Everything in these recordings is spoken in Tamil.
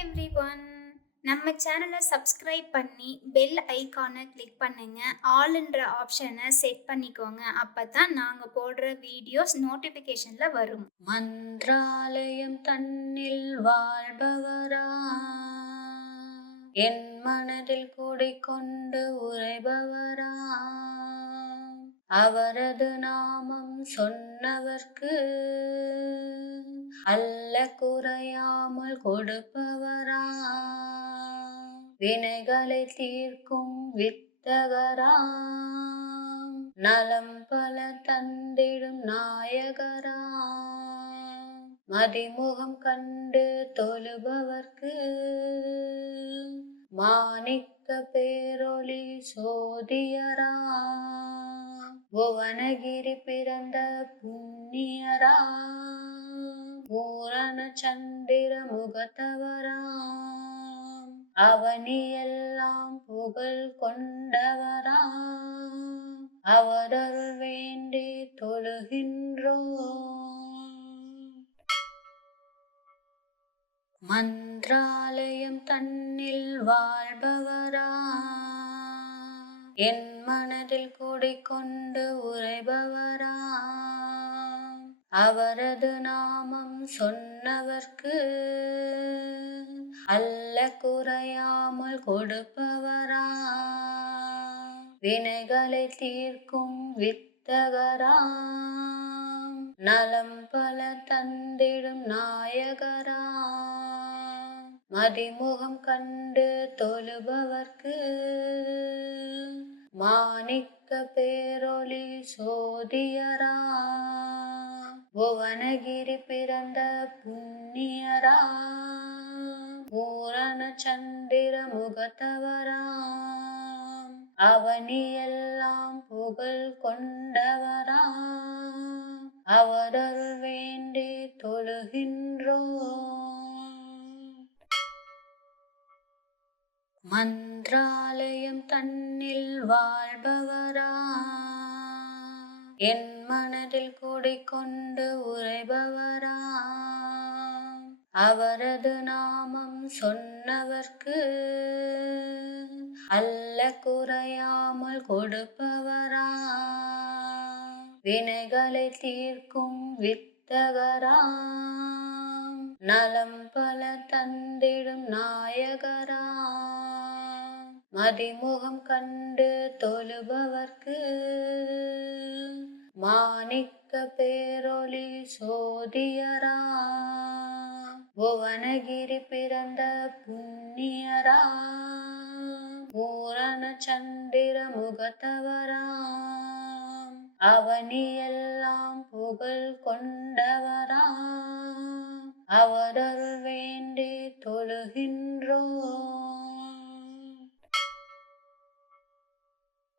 எவ்ரிவன். நம்ம சேனலை சப்ஸ்கிரைப் பண்ணி பெல் ஐகானை கிளிக் பண்ணுங்க. ஆல்ன்ற ஆப்ஷனை செட் பண்ணிக்கோங்க. அப்பதான் நாங்க போடுற வீடியோஸ் நோட்டிபிகேஷன்ல வரும். மன்றாலயம் தன்னில் வாழ்பவரா, என் மனதில் குடிகொண்டு உறைபவரா, அவரது நாமம் சொன்னவர்க்கு அல்ல குறையாமல் கொடுப்பவரா, வினைகளை தீர்க்கும் வித்தகரா, நலம் பல தந்திடும் நாயகரா, மதிமுகம் கண்டு தொழுபவர்க்கு மாணிக்க பேரொளி சோதியரா, புவனகிரி பிறந்த புண்ணியரா, பூரண சந்திர முகத்தவரா, அவனியெல்லாம் புகழ் கொண்டவரா, அவரருள் வேண்டி தொழுகின்றோம். மன்றாலயம் தன்னில் வாழ்பவரா, என் மனதில் குடிகொண்டு உறைபவரா, அவரது நாமம் சொன்னவர்க்கு அல்ல குறையாமல் கொடுப்பவரா, வினைகளை தீர்க்கும் வித்தகரா, நலம் பல தந்திடும் நாயகரா, மதிமுகம் கண்டு தொழுபவர்க்கு மாணிக்க பேரொளி சோதியரா, புவனகிரி பிறந்த புண்ணியரா, பூரண சந்திர முகத்தவரா, அவனியெல்லாம் புகழ் கொண்டவரா, அவரருள் வேண்டி தொழுகின்றோம். மன்றாலயம் தன்னில் வாழ்பவரா, என் மனதில் குடிகொண்டு உறைபவரா, அவரது நாமம் சொன்னவர்க்கு அல்ல குறையாமல் கொடுப்பவரா, வினைகளை தீர்க்கும் வித்தகரா, நலம் பல தந்திடும் நாயகரா, மதிமுகம் கண்டு தொழுபவர்க்கு மாணிக்க பேரொளி சோதியரா, புவனகிரி பிறந்த புண்ணியரா, பூரண சந்திர முகத்தவரா, அவனியெல்லாம் புகழ் கொண்டவரா, அவரருள் வேண்டி தொழுகின்றோம்.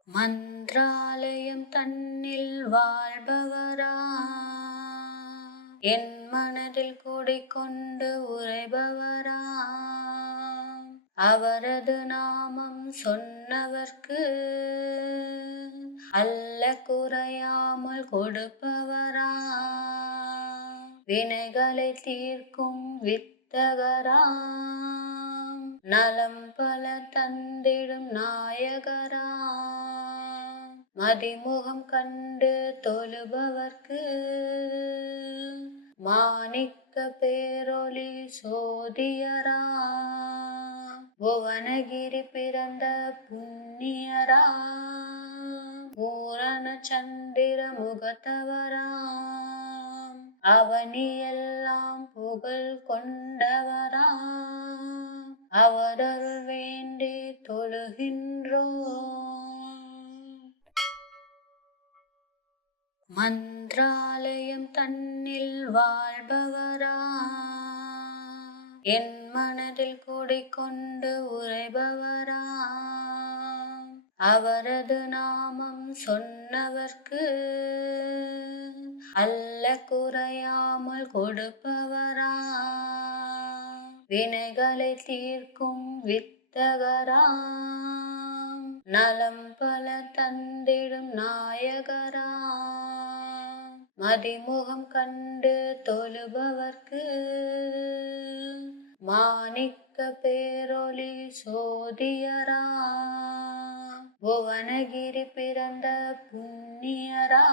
மன்றாலயம் தன்னில் வாழ்பவரா, என் மனதில் குடிகொண்டு உறைபவரா, அவரது நாமம் சொன்னவர்க்கு அல்ல குறையாமல் கொடுப்பவரா, வினைகளை தீர்க்கும் வித்தகரா, நலம் பல தந்திடும் நாயகரா, மதிமுகம் கண்டு தொழுபவர்க்கு மாணிக்க பேரொளி சோதியரா, புவனகிரி பிறந்த புண்ணியரா, பூரண சந்திர முகத்தவரா, அவனியெல்லாம் புகழ் கொண்டவரா, அவரருள் வேண்டி தொழுகின்றோம். மன்றாலயம் தன்னில் வாழ்பவரா, என் மனதில் குடிகொண்டு உறைபவரா, அவரது நாமம் சொன்னவர்க்கு அல்ல குறையாமல் கொடுப்பவரா, வினைகளை தீர்க்கும் வித்தகரா, நலம் பல தந்திடும் நாயகரா, மதிமுகம் கண்டு தொழுபவர்க்கு மாணிக்க பேரொளி சோதியரா புவனகிரி பிறந்த புண்ணியரா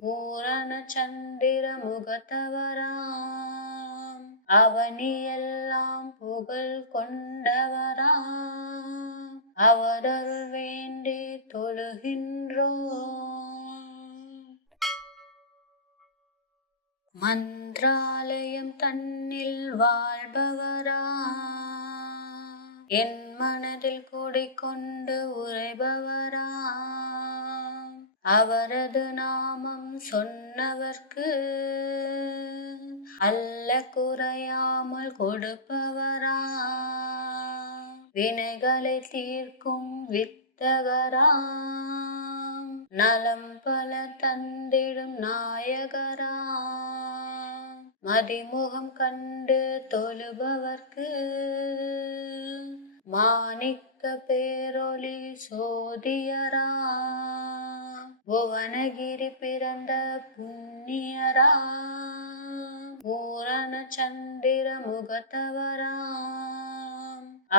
பூரண சந்திர முகத்தவரா அவனியெல்லாம் புகழ் கொண்டவரா அவரருள் வேண்டி தொழுகின்றோம். மன்றாலயம் தன்னில் வாழ்பவரா என் மனதில் குடிகொண்டு உறைபவரா அவரது நாமம் சொன்னவர்க்கு அல்ல குறையாமல் கொடுப்பவரா வினைகளை தீர்க்கும் வித்தகரா நலம் பல தந்திடும் நாயகரா மதிமுகம் கண்டு தொழுபவர்க்கு மாணிக்க பேரொளி சோதியரா புவனகிரி பிறந்த புண்ணியரா பூரண சந்திர முகத்தவரா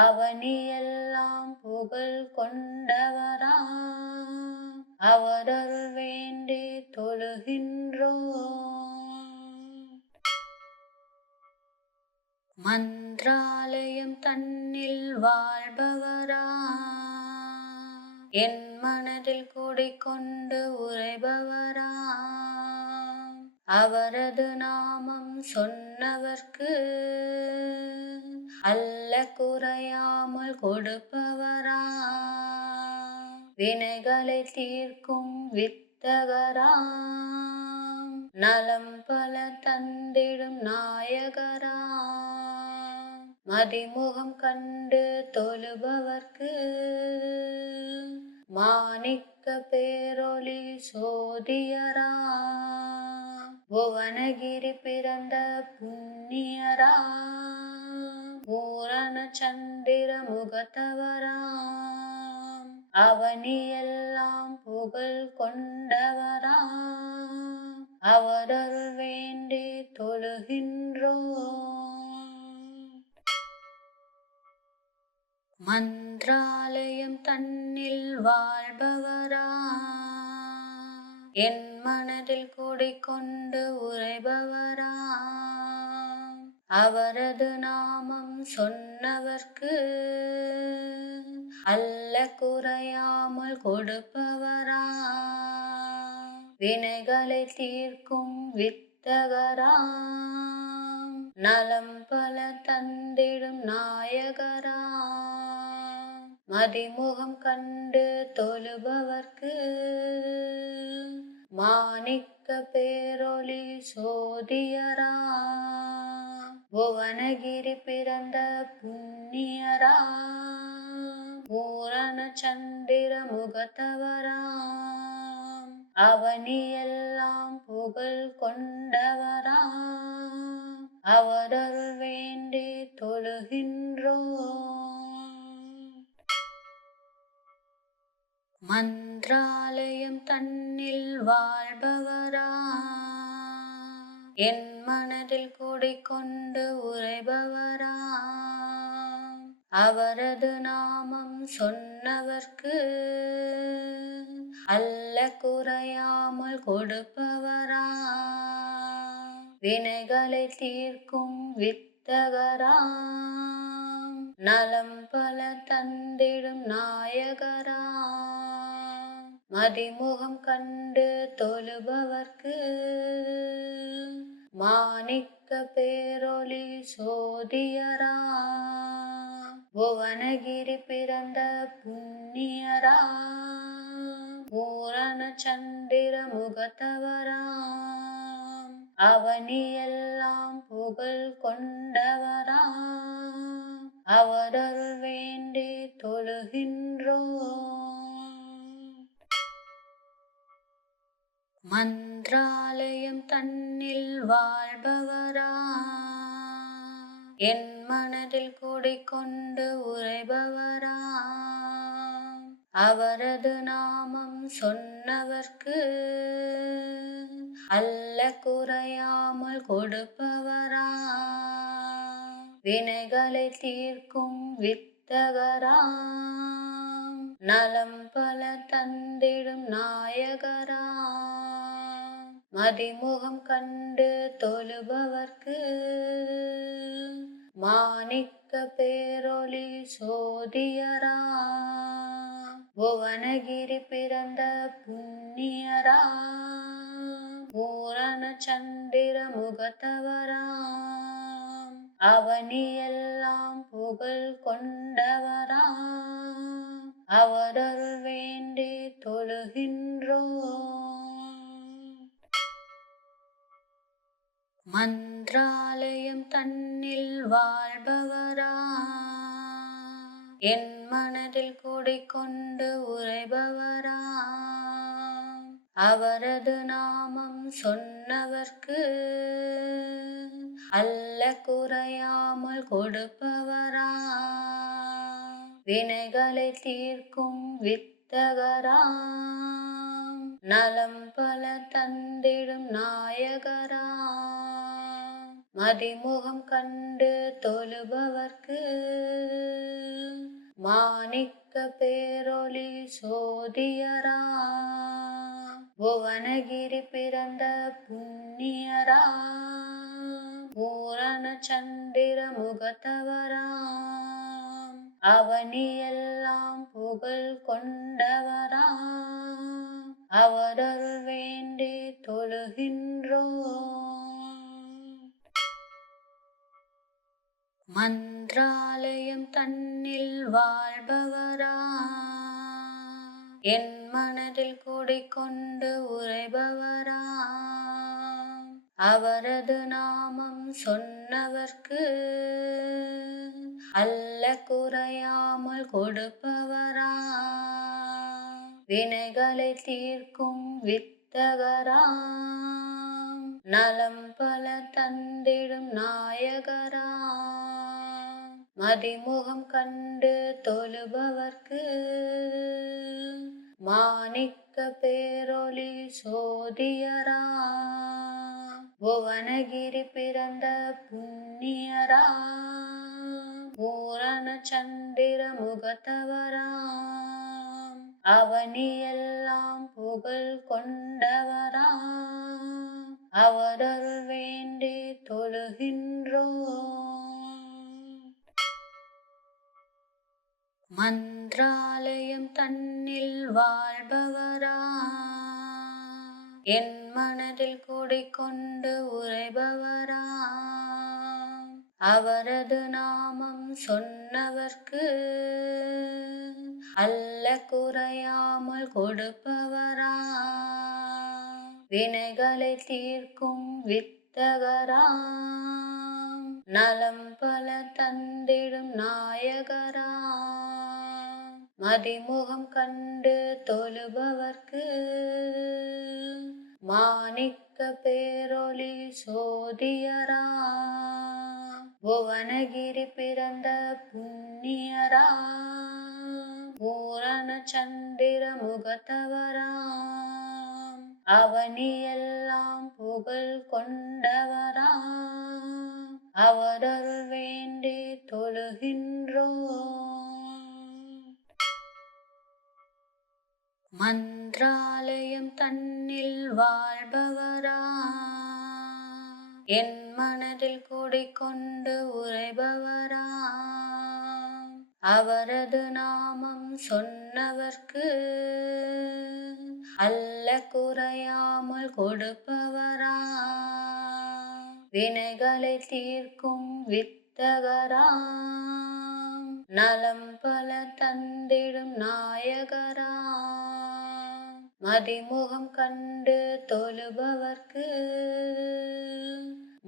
அவனியெல்லாம் புகழ் கொண்டவரா அவரருள் வேண்டி தொழுகின்றோம். மன்றாலயம் தன்னில் வாழ்பவரா என் மனதில் குடிகொண்டு உறைபவரா அவரது நாமம் சொன்னவர்க்கு அல்ல குறையாமல் கொடுப்பவரா வினைகளை தீர்க்கும் வித்தகரா நலம் பல தந்திடும் நாயகரா மதிமுகம் கண்டு தொழுபவர்க்கு மாணிக்க பேரொளி சோதியரா புவனகிரி பிறந்த புண்ணியரா பூரண சந்திர முகத்தவரா அவனியெல்லாம் புகழ் கொண்டவரா அவரருள் வேண்டி தொழுகின்றோம். மன்றாலயம் தன்னில் வாழ்பவரா என் மனதில் குடிகொண்டு உறைபவரா அவரது நாமம் சொன்னவர்க்கு அல்ல குறையாமல் கொடுப்பவரா வினைகளை தீர்க்கும் வித்தகரா நலம் பல தந்திடும் நாயகரா மதிமுகம் கண்டு தொழுபவர்க்கு மாணிக்க பேரொளி சோதியரா புவனகிரி பிறந்த புண்ணியரா பூரண சந்திர முகத்தவரா அவனியெல்லாம் புகழ் கொண்டவரா அவரருள் வேண்டி தொழுகின்றோம். மன்றாலயம் தன்னில் வாழ்பவரா என் மனதில் குடிகொண்டு உறைபவரா அவரது நாமம் சொன்னவர்க்கு அல்ல குறையாமல் கொடுப்பவரா வினைகளை தீர்க்கும் வித்தகரா நலம் பல தந்திடும் நாயகரா மதிமுகம் கண்டு தொழுபவர்க்கு மாணிக்க பேரொளி சோதியரா புவனகிரி பிறந்த புண்ணியரா பூரண சந்திர முகத்தவரா அவனியெல்லாம் புகழ் கொண்டவரா அவரருள் வேண்டி தொழுகின்றோம். மன்றாலயம் தன்னில் வாழ்பவரா என் மனதில் குடிகொண்டு உறைபவரா அவரது நாமம் சொன்னவர்க்கு அல்ல குறையாமல் கொடுப்பவரா வினைகளை தீர்க்கும் வித்தகராம், நலம் பல தந்திடும் நாயகராம், மதிமுகம் கண்டு தொழுபவர்க்கு மாணிக்க பேரொளி சோதியராம், புவனகிரி பிறந்த புண்ணியராம், பூரண சந்திர முகத்தவராம், அவனியெல்லாம் புகழ் கொண்டவராம், அவரருள் வேண்டி தொழுகின்றோம். மன்றாலயம் தன்னில் வாழ்பவராம், என் மனதில் குடிகொண்டு உறைபவராம், அவரது நாமம் சொன்னவர்க்கு அல்ல குறையாமல் கொடுப்பவராம், வினைகளை தீர்க்கும் வித்தகராம், நலம் பல தந்திடும் நாயகராம், மதிமுகம் கண்டு தொழுபவர்க்கு மாணிக்க பேரொளி சோதியராம், புவனகிரி பிறந்த புண்ணியராம், பூரண சந்திர முகத்தவராம், அவனியெல்லாம் புகழ் கொண்டவராம், அவரருள் வேண்டி தொழுகின்றோம். மன்றாலயம் தன்னில் வாழ்பவராம், என் மனதில் குடிகொண்டு உறைபவராம், அவரது நாமம் சொன்னவர்க்கு அல்ல குறையாமல் கொடுப்பவராம், வினைகளை தீர்க்கும் வித்தகராம், நலம் பல தந்திடும் நாயகராம், மதிமுகம் கண்டு தொழுபவர்க்கு மாணிக்க பேரொளி சோதியராம், புவனகிரி பிறந்த புண்ணியராம், பூரண சந்திர முகத்தவராம், அவனியெல்லாம் புகழ் கொண்டவராம், அவரருள் வேண்டி தொழுகின்றோம். மன்றாலயம் தன்னில் வாழ்பவராம், என் மனதில் குடிகொண்டு உறைபவராம், அவரது நாமம் சொன்னவர்க்கு அல்ல குறையாமல் கொடுப்பவராம், வினைகளை தீர்க்கும் வித்தகராம், நலம் பல தந்திடும் நாயகராம், மதிமுகம் கண்டு தொழுபவர்க்கு மாணிக்க பேரொளி சோதியராம், புவனகிரி பிறந்த புண்ணியராம், பூரண சந்திர முகத்தவராம், அவனியெல்லாம் புகழ் கொண்டவராம், அவரருள் வேண்டி தொழுகின்றோம். மன்றாலயம் தன்னில் வாழ்பவராம், என் மனதில் குடிகொண்டு உறைபவராம், அவரது நாமம் சொன்னவர்க்கு அல்ல குறையாமல் கொடுப்பவராம், வினைகளை தீர்க்கும் வித்தகராம், நலம் பல தந்திடும் நாயகராம், மதிமுகம் கண்டு தொழுபவர்க்கு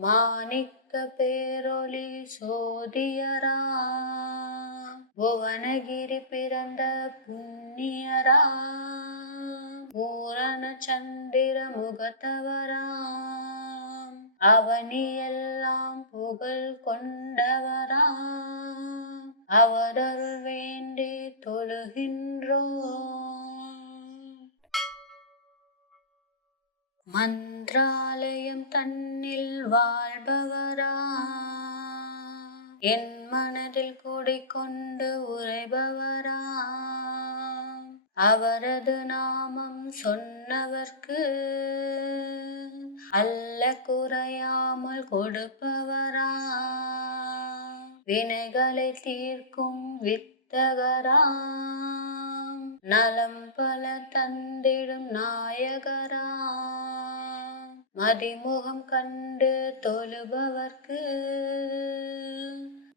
மாணிக்க பேரொளி சோதியராம், புவனகிரி பிறந்த புண்ணியராம், பூரண சந்திர முகத்தவராம், அவனியெல்லாம் புகழ் கொண்டவராம், அவரருள் வேண்டி தொழுகின்றோம். மன்றாலயம் தன்னில் வாழ்பவராம், என் மனதில் குடிக்கொண்டு உறைபவராம் அவரது நாமம் சொன்னவர்க்கு அல்ல குறையாமல் கொடுப்பவராம் வினைகளை தீர்க்கும் வித்தகராம் நலம் பல தந்திடும் நாயகராம் மதிமுகம் கண்டு தொழுபவர்க்கு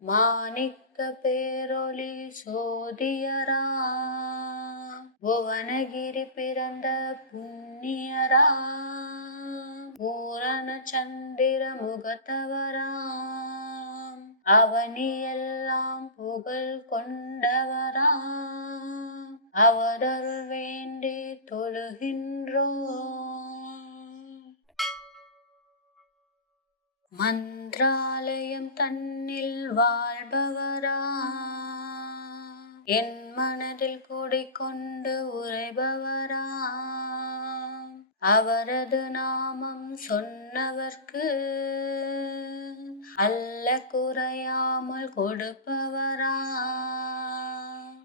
மாணிக்க பேரொளி சோதியராம் புவனகிரி பிறந்த புண்ணியராம் பூரண சந்திர முகத்தவராம் அவனியெல்லாம் புகழ் கொண்டவராம் அவரருள் வேண்டி தொழுகின்றோம். மந்திராலயம் தன்னில் வாழ்பவராம் என் மனதில் குடிக்கொண்டு உறைபவராம் அவரது நாமம் சொன்னவர்க்கு அல்ல குறையாமல் கொடுப்பவராம்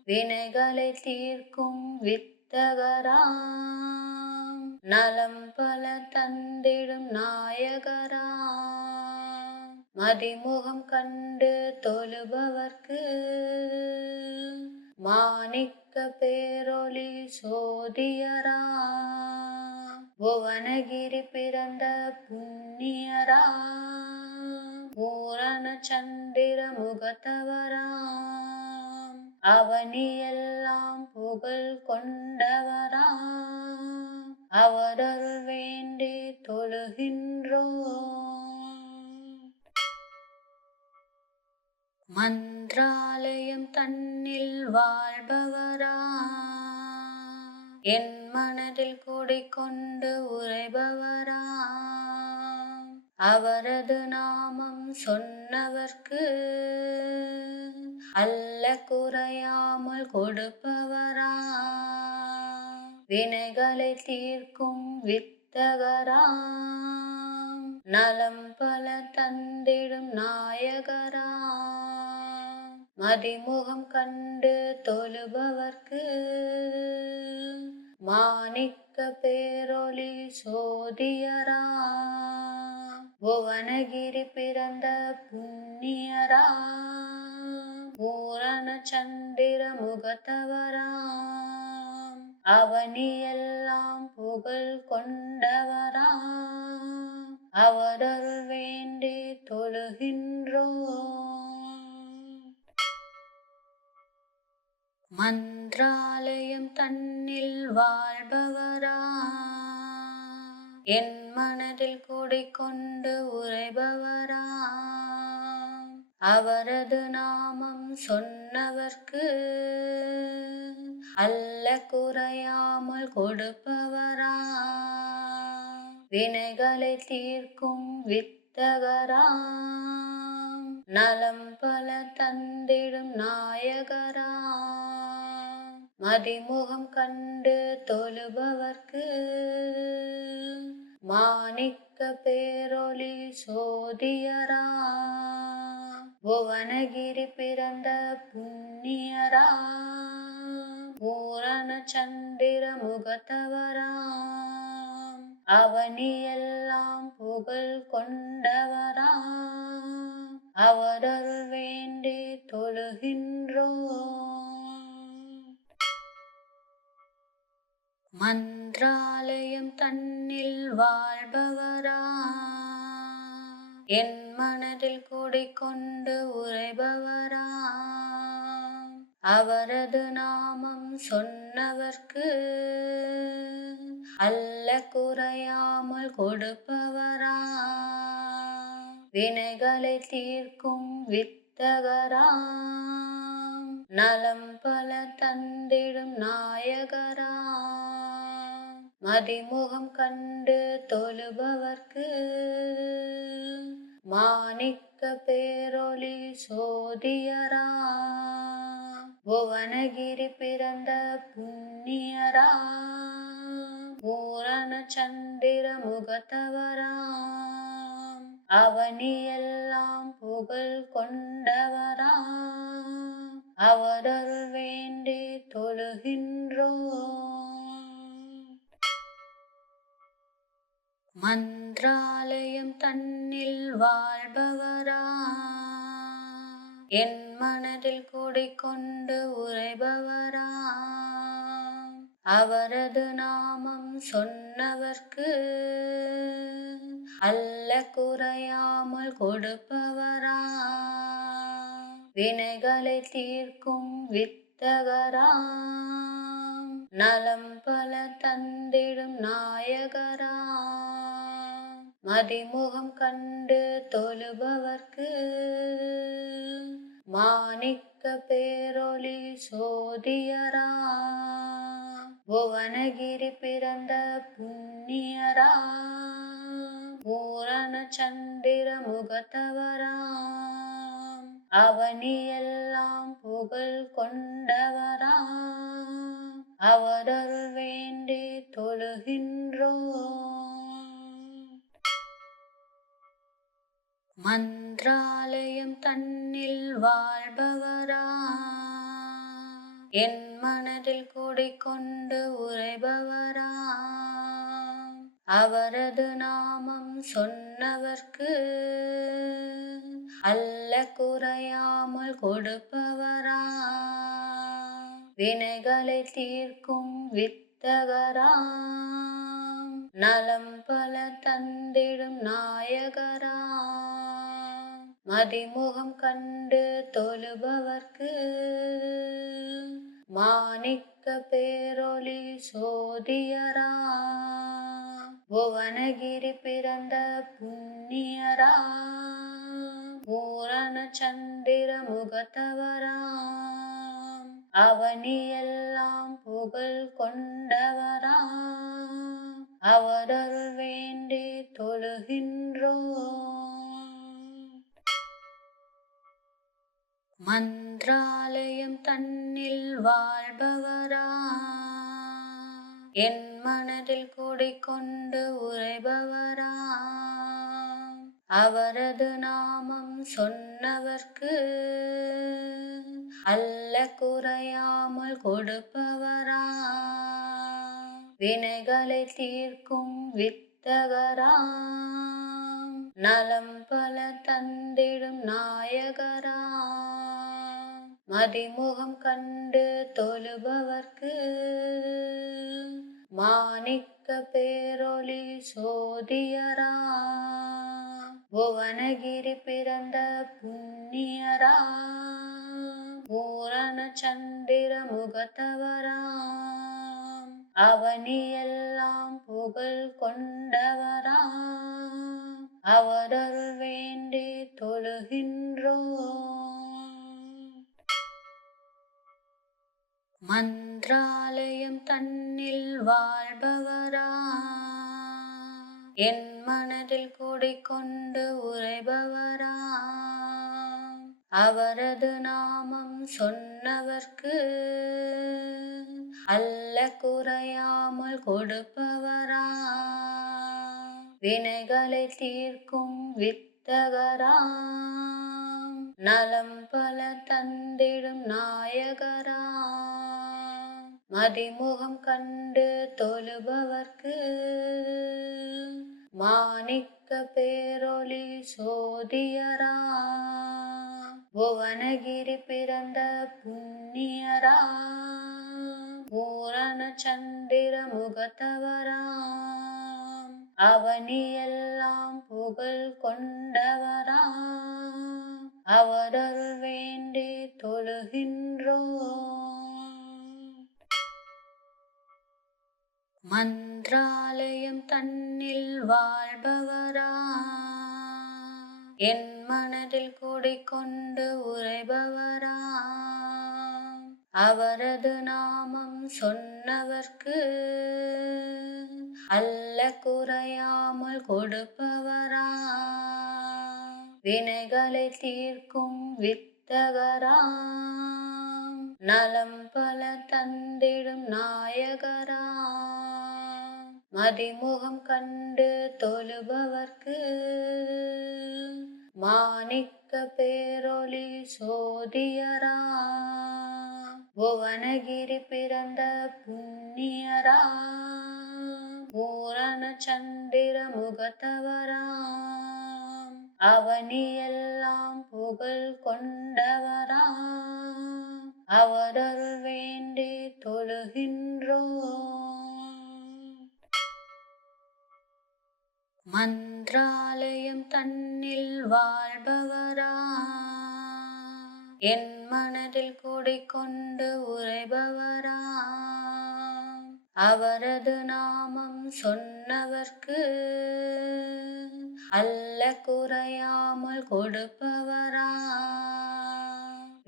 வினைகளை தீர்க்கும் வித்தகராம் நலம் பல தந்திடும் நாயகராம் மதிமுகம் கண்டு தொழுபவர்க்கு மாணிக்க பேரொளி சோதியராம் புவனகிரி பிறந்த புண்ணியராம் பூரண சந்திர முகத்தவராம் அவனியெல்லாம் புகழ் கொண்டவராம் அவரருள் வேண்டி தொழுகின்றோம். மந்திராலயம் தன்னில் வாழ்பவராம் என் மனதில் குடிக்கொண்டு உறைபவராம் அவரது நாமம் சொன்னவர்க்கு அல்ல குறையாமல் கொடுப்பவராம் வினைகளை தீர்க்கும் வித்தகராம் நலம் பல தந்திடும் நாயகராம் மதிமுகம் கண்டு தொழுபவர்க்கு மாணிக்க பேரொளி சோதியராம் புவனகிரி பிறந்த புண்ணியராம் பூரண சந்திர முகத்தவராம் அவனியெல்லாம் புகழ் கொண்டவராம் அவரருள் வேண்டி தொழுகின்றோம். மந்திராலயம் தன்னில் வாழ்பவராம் என் மனதில் குடிக்கொண்டு உறைபவராம் அவரது நாமம் சொன்னவர்க்கு அல்ல குறையாமல் கொடுப்பவராம் வினைகளை தீர்க்கும் வித்தகராம் நலம் பல தந்திடும் நாயகராம் மதிமுகம் கண்டு தொழுபவர்க்கு மாணிக்க பேரொளி சோதியராம் புவனகிரி பிறந்த புண்ணியராம் பூரண சந்திர முகத்தவராம் அவனியெல்லாம் புகழ் கொண்டவராம் அவரருள் வேண்டி தொழுகின்றோம். மந்திராலயம் தன்னில் வாழ்பவராம் என் மனதில் குடிக்கொண்டு உறைபவராம் அவரது நாமம் சொன்னவர்க்கு அல்ல குறையாமல் கொடுப்பவராம் வினைகளை தீர்க்கும் வித்தகராம் நலம் பல தந்திடும் நாயகராம் மதிமுகம் கண்டு தொழுபவர்க்கு மாணிக்க பேரொளி சோதியராம் புவனகிரி பிறந்த புண்ணியராம் பூரண சந்திர முகத்தவராம் அவனியெல்லாம் புகழ் கொண்டவரா அவரருள் வேண்டி தொழுகின்றோம். மன்றாலயம் தன்னில் வாழ்பவரா என் மனதில் குடிகொண்டு உறைபவரா அவரது நாமம் சொன்னவர்க்கு அல்ல குறையாமல் கொடுப்பவரா வினைகளை தீர்க்கும் வித்தகரா நலம் பல தந்திடும் நாயகரா மதிமுகம் கண்டு தொழுபவர்க்கு மாணிக்க பேரொளி சோதியரா புவனகிரி பிறந்த புண்ணியரா பூரண சந்திர முகத்தவரா அவனியெல்லாம் புகழ் கொண்டவரா அவரருள் வேண்டி தொழுகின்றோம். மன்றாலயம் தன்னில் வாழ்பவரா என் மனதில் குடிகொண்டு உறைபவரா அவரது நாமம் சொன்னவர்க்கு அல்ல குறையாமல் கொடுப்பவரா வினைகளை தீர்க்கும் வித்தகரா நலம் பல தந்திடும் நாயகரா மதிமுகம் கண்டு தொழுபவர்க்கு மாணிக்க பேரொளி சோதியரா புவனகிரி பிறந்த புண்ணியரா பூரண சந்திர முகத்தவரா அவனியெல்லாம் புகழ் கொண்டவரா அவரருள் வேண்டி தொழுகின்றோம். மன்றாலயம் தன்னில் வாழ்பவரா என் மனதில் குடிகொண்டு உறைபவரா அவரது நாமம் சொன்னவர்க்கு அல்ல குறையாமல் கொடுப்பவரா வினைகளை தீர்க்கும் வித்தகரா நலம் பல தந்திடும் நாயகரா மதிமுகம் கண்டு தொழுபவர்க்கு மாணிக்க பேரொளி சோதியரா புவனகிரி பிறந்த புண்ணியரா பூரண சந்திர முகத்தவரா அவனியெல்லாம் புகழ் கொண்டவரா அவரருள் வேண்டி தொழுகின்றோம். மன்றாலயம் தன்னில் வாழ்பவரா என் மனதில் குடிகொண்டு உறைபவரா அவரது நாமம் சொன்னவர்க்கு அல்ல குறையாமல் கொடுப்பவரா வினைகளை தீர்க்கும் வித்தகரா நலம் பல தந்திடும் நாயகரா மதிமுகம் கண்டு தொழுபவர்க்கு மாணிக்க பேரொளி சோதியரா புவனகிரி பிறந்த புண்ணியரா பூரண சந்திர முகத்தவரா அவனியெல்லாம் புகழ் கொண்டவரா அவரருள் வேண்டி தொழுகின்றோம். மன்றாலயம் தன்னில் வாழ்பவரா என் மனதில் குடிகொண்டு உறைபவரா அவரது நாமம் சொன்னவர்க்கு அல்ல குறையாமல் கொடுப்பவரா வினைகளை தீர்க்கும் வித்தகரா நலம் பல தந்திடும் நாயகரா மதிமுகம் கண்டு தொழுபவர்க்கு மாணிக்க பேரொளி சோதியரா புவனகிரி பிறந்த புண்ணியரா பூரண சந்திர முகத்தவரா அவனியெல்லாம் புகழ் கொண்டவரா அவரருள் வேண்டி தொழுகின்றோம். மன்றாலயம் தன்னில் வாழ்பவரா என் மனதில் குடிகொண்டு உறைபவரா அவரது நாமம் சொன்னவர்க்கு அல்ல குறையாமல் கொடுப்பவரா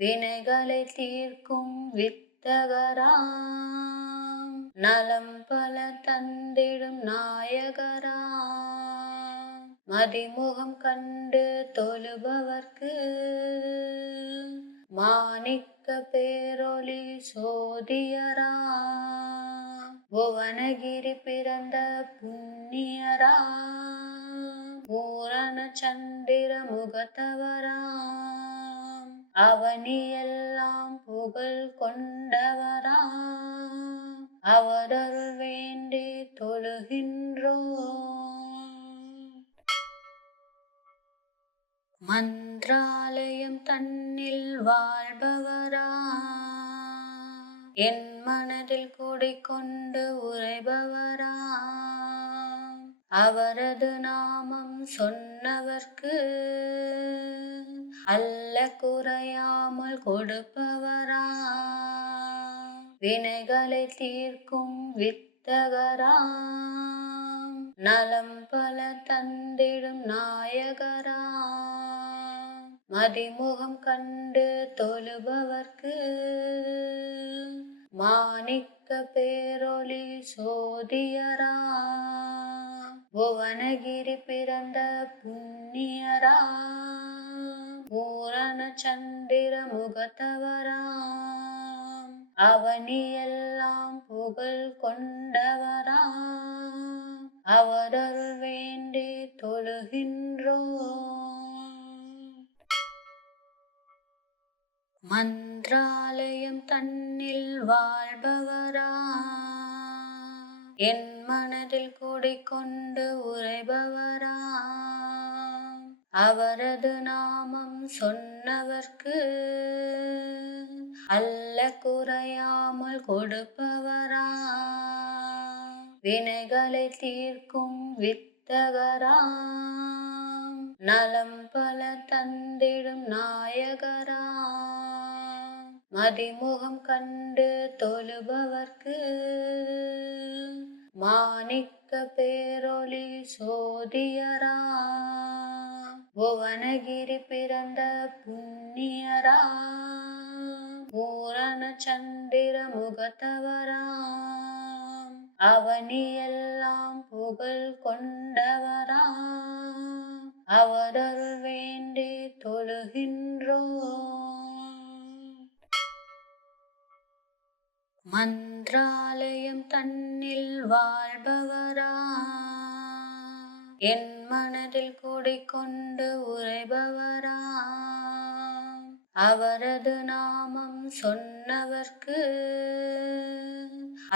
வினைகளை தீர்க்கும் வித்தகரா நலம் பல தந்திடும் நாயகரா மதிமுகம் கண்டு தொழுபவர்க்கு மாணிக்க பேரொளி சோதியரா புவனகிரி பிறந்த புண்ணியரா பூரண சந்திர முகத்தவரா அவனியெல்லாம் புகழ் கொண்டவரா அவரருள் வேண்டி தொழுகின்றோம். மன்றாலயம் தன்னில் வாழ்பவரா என் மனதில் குடிகொண்டு உறைபவரா அவரது நாமம் சொன்னவர்க்கு அல்ல குறையாமல் கொடுப்பவரா வினைகளை தீர்க்கும் வித்தகரா நலம் பல தந்திடும் நாயகரா மதிமுகம் கண்டு தொழுபவர்க்கு மாணிக்க பேரொளி சோதியரா புவனகிரி பிறந்த புண்ணியரா பூரண சந்திர முகத்தவரா அவனியெல்லாம் புகழ் கொண்டவரா அவரருள் வேண்டி தொழுகின்றோம். மன்றாலயம் தன்னில் வாழ்பவரா என் மனதில் குடிகொண்டு உறைபவரா அவரது நாமம் சொன்னவர்க்கு அல்ல குறையாமல் கொடுப்பவரா வினைகளை தீர்க்கும் வித்தகரா நலம் பல தந்திடும் நாயகரா மதிமுகம் கண்டு தொழுபவர்க்கு மாணிக்க பேரொளி சோதியரா புவனகிரி பிறந்த புண்ணியரா பூரண சந்திர முகத்தவரா அவனியெல்லாம் புகழ் கொண்டவரா அவரருள் வேண்டி தொழுகின்றோம். மன்றாலயம் தன்னில் வாழ்பவரா என் மனதில் குடிகொண்டு உறைபவரா அவரது நாமம் சொன்னவர்க்கு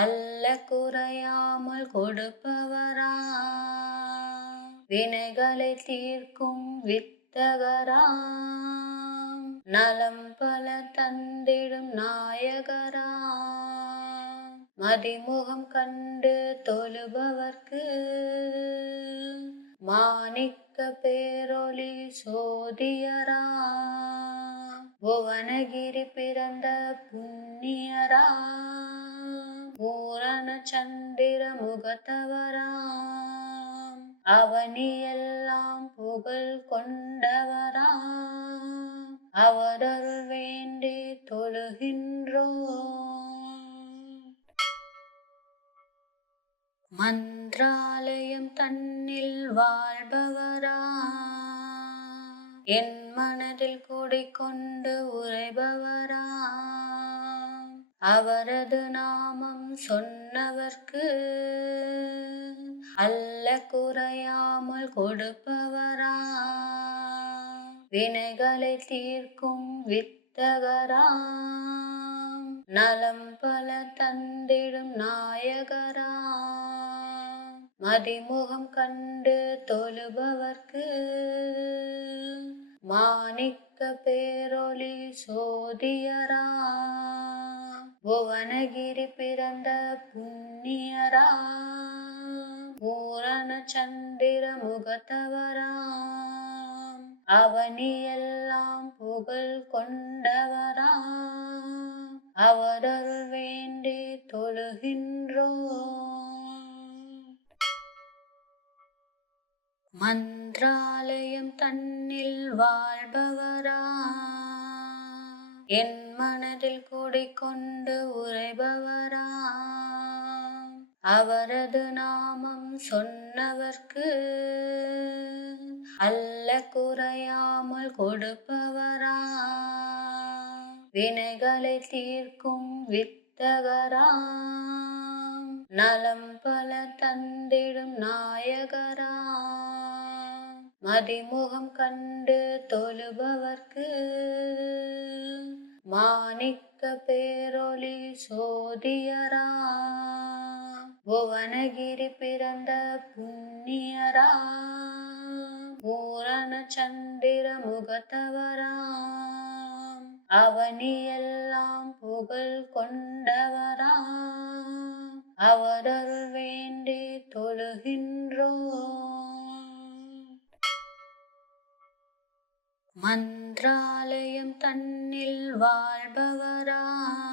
அல்ல குறையாமல் கொடுப்பவரா வினைகளை தீர்க்கும் வித்தகரா நலம் பல தந்திடும் நாயகரா மதிமுகம் கண்டு தொழுபவர்க்கு மாணிக்க பேரொளி சோதியரா புவனகிரி பிறந்த புண்ணியரா பூரண சந்திர முகத்தவரா அவனியெல்லாம் புகழ் கொண்டவரா அவரருள் வேண்டி தொழுகின்றோம். மன்றாலயம் தன்னில் வாழ்பவரா என் மனதில் குடிகொண்டு உறைபவரா அவரது நாமம் சொன்னவர்க்கு அல்ல குறையாமல் கொடுப்பவரா வினைகளை தீர்க்கும் வித்தகராம், நலம் பல தந்திடும் நாயகராம், மதிமுகம் கண்டு தொழுபவர்க்கு மாணிக்க பேரொளி சோதியராம், புவனகிரி பிறந்த புண்ணியராம், பூரண சந்திர முகத்தவராம், அவனியெல்லாம் புகழ் கொண்டவராம், அவரருள் வேண்டி தொழுகின்றோம். மன்றாலயம் தன்னில் வாழ்பவராம், என் மனதில் குடிகொண்டு உறைபவராம், அவரது நாமம் சொன்னவர்க்கு அல்ல குறையாமல் கொடுப்பவராம், வினைகளை தீர்க்கும் வித்தகராம், நலம் பல தந்திடும் நாயகராம், மதிமுகம் கண்டு தொழுபவர்க்கு மாணிக்க பேரொளி சோதியராம், புவனகிரி பிறந்த புண்ணியராம், பூரண சந்திர முகத்தவராம், அவனியெல்லாம் புகழ் கொண்டவராம், அவரருள் வேண்டி தொழுகின்றோம். மன்றாலயம் தன்னில் வாழ்பவராம்,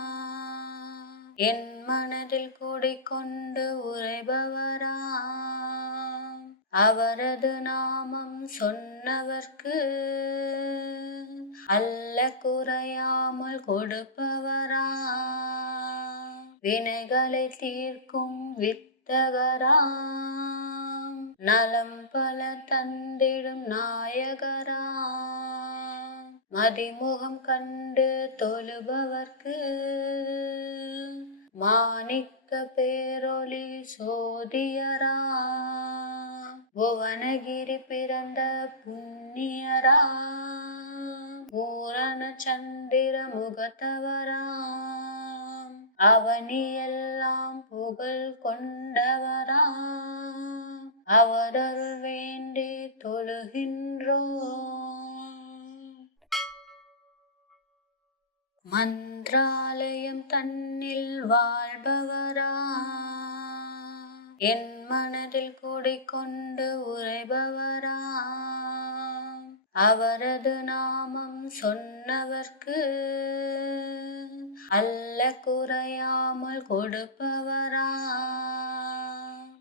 என் மனதில் குடிகொண்டு உறைபவராம், அவரது நாமம் சொன்னவர்க்கு அல்ல குறையாமல் கொடுப்பவராம், வினைகளை தீர்க்கும் வித்தகராம், நலம் பல தந்திடும் நாயகராம், மதிமுகம் கண்டு தொழுபவர்க்கு மாணிக்க பேரொளி சோதியராம், புவனகிரி பிறந்த புண்ணியராம், பூரண சந்திர முகத்தவராம், அவனியெல்லாம் புகழ் கொண்டவராம், அவரருள் வேண்டி தொழுகின்றோம். மன்றாலயம் தன்னில் வாழ்பவராம், என் மனதில் குடிகொண்டு உறைபவராம், அவரது நாமம் சொன்னவர்க்கு அல்ல குறையாமல் கொடுப்பவராம்,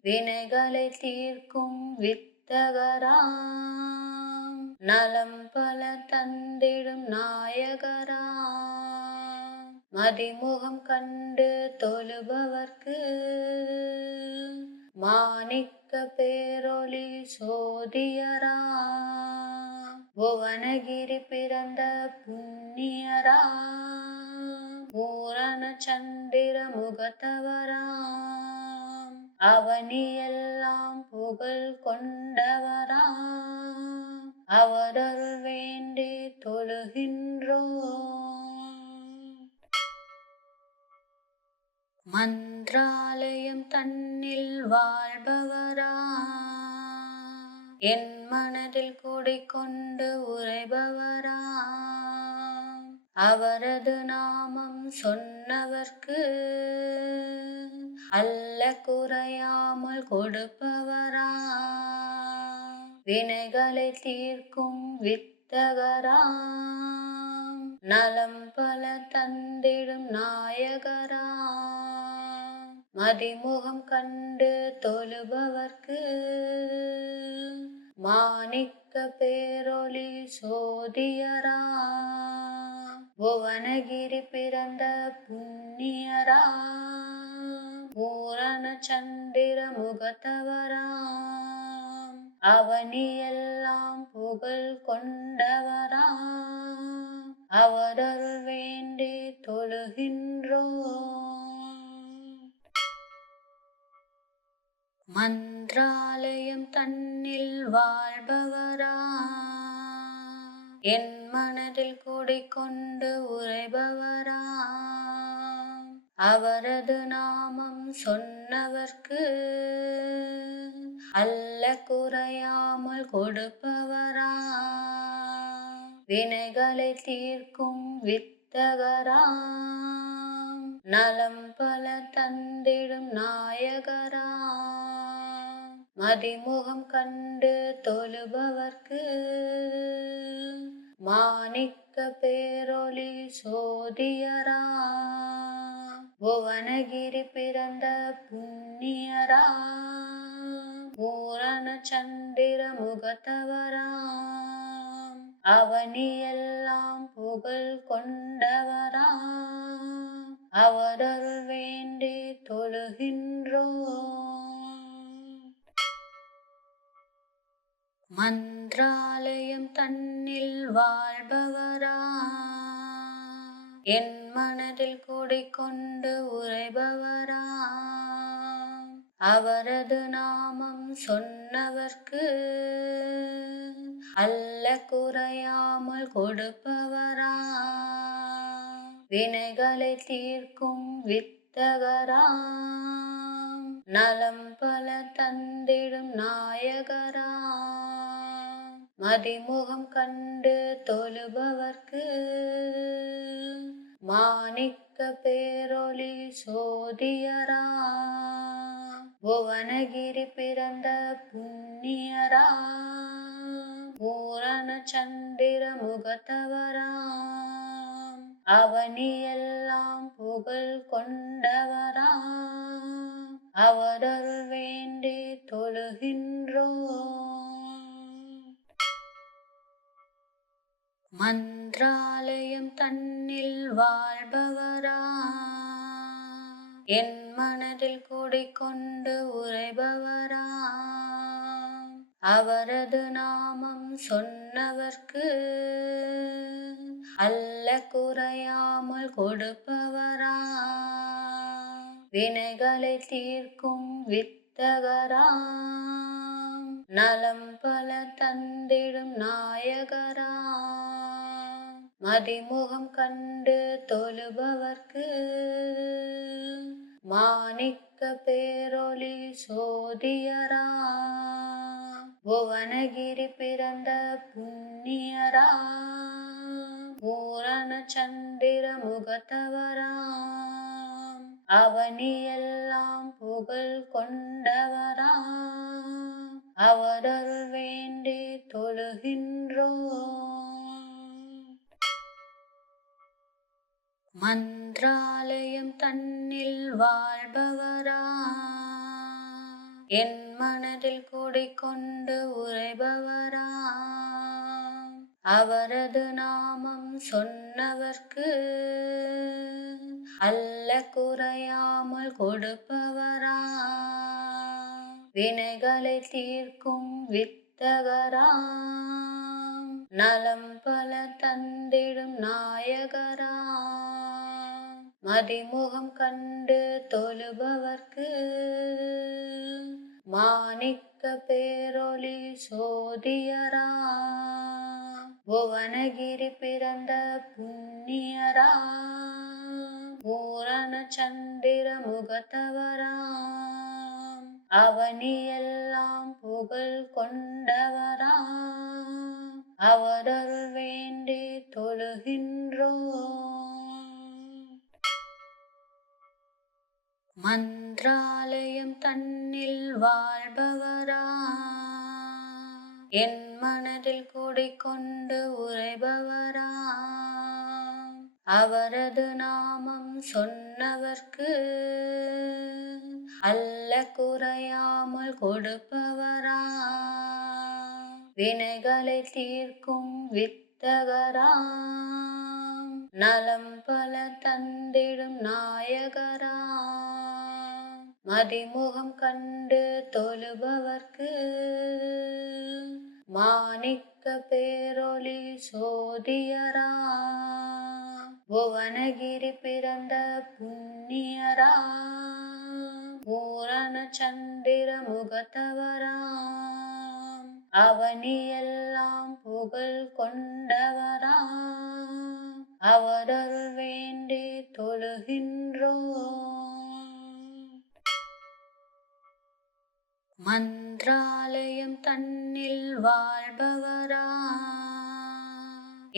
வினைகளை தீர்க்கும் வித்தகராம், நலம் பல தந்திடும் நாயகராம், மதிமுகம் கண்டு தொழுபவர்க்கு மாணிக்க பேரொளி சோதியராம், புவனகிரி பிறந்த புண்ணியராம், பூரண சந்திர முகத்தவராம், அவனியெல்லாம் புகழ் கொண்டவராம், அவரருள் வேண்டி தொழுகின்றோம். மன்றாலயம் தன்னில் வாழ்பவராம், என் மனதில் குடிகொண்டு உறைபவராம், அவரது நாமம் சொன்னவர்க்கு அல்ல குறையாமல் கொடுப்பவராம், வினைகளை தீர்க்கும் வித்தகராம், நலம் பல தந்திடும் நாயகராம், மதிமுகம் கண்டு தொழுபவர்க்கு மாணிக்க பேரொளி சோதியராம், புவனகிரி பிறந்த புண்ணியராம், பூரண சந்திர முகத்தவராம், அவனியெல்லாம் புகழ் கொண்டவராம், அவரருள் வேண்டி தொழுகின்றோம். மன்றாலயம் தன்னில் வாழ்பவராம், என் மனதில் குடிக்கொண்டு உறைபவராம் அவரது நாமம் சொன்னவர்க்கு அல்ல குறையாமல் கொடுப்பவராம் வினைகளை தீர்க்கும் வித்தகராம் நலம் பல தந்திடும் நாயகராம் மதிமுகம் கண்டு தொழுபவர்க்கு மாணிக்க பேரொளி சோதியராம் புவனகிரி பிறந்த புண்ணியராம் பூரண சந்திர முகத்தவராம் அவனியெல்லாம் புகழ் கொண்டவராம் அவரருள் வேண்டி தொழுகின்றோம். மன்றாலயம் தன்னில் வாழ்பவராம் என் மனதில் குடிக்கொண்டு உறைபவராம் அவரது நாமம் சொன்னவர்க்கு அல்ல குறையாமல் கொடுப்பவராம் வினைகளை தீர்க்கும் வித்தகராம் நலம் பல தந்திடும் நாயகராம் மதிமுகம் கண்டு தொழுபவர்க்கு மாணிக்க பேரொளி சோதியராம் புவனகிரி பிறந்த புண்ணியராம் பூரண சந்திர முகத்தவராம் அவனியெல்லாம் புகழ் கொண்டவராம் அவரருள் வேண்டி தொழுகின்றோம். மன்றாலயம் தன்னில் வாழ்பவராம் என் மனதில் குடிக்கொண்டு உறைபவராம் அவரது நாமம் சொன்னவர்க்கு அல்ல குறையாமல் கொடுப்பவராம் வினைகளை தீர்க்கும் வித்தகராம் நலம் பல தந்திடும் நாயகராம் மதிமுகம் கண்டு தொழுபவர்க்கு மாணிக்க பேரொளி சோதியராம் புவனகிரி பிறந்த புண்ணியராம் பூரண சந்திர முகத்தவராம் அவனியெல்லாம் புகழ் கொண்டவராம் அவரருள் வேண்டி தொழுகின்றோம். மன்றாலயம் தன்னில் வாழ்பவராம் என் மனதில் குடிக்கொண்டு உறைபவராம் அவரது நாமம் சொன்னவர்க்கு அல்ல குறையாமல் கொடுப்பவராம் வினைகளை தீர்க்கும் வித்தகராம் நலம் பல தந்திடும் நாயகராம் மதிமுகம் கண்டு தொழுபவர்க்கு மாணிக்க பேரொளி சோதியராம் புவனகிரி பிறந்த புண்ணியராம் பூரண சந்திர முகத்தவராம் அவனியெல்லாம் புகழ் கொண்டவராம் அவரருள் வேண்டி தொழுகின்றோம். மன்றாலயம் தன்னில் வாழ்பவராம் என் மனதில் குடிக்கொண்டு உறைபவராம் அவரது நாமம் சொன்னவர்க்கு அல்ல குறையாமல் கொடுப்பவராம் வினைகளை தீர்க்கும் வித்தகராம் நலம் பல தந்திடும் நாயகராம் மதிமுகம் கண்டு தொழுபவர்க்கு மாணிக்க பேரொளி சோதியராம் புவனகிரி பிறந்த புண்ணியராம் பூரண சந்திர முகத்தவராம் அவனியெல்லாம் புகழ் கொண்டவரா அவரருள் வேண்டி தொழுகின்றோம். மன்றாலயம் தன்னில் வாழ்பவரா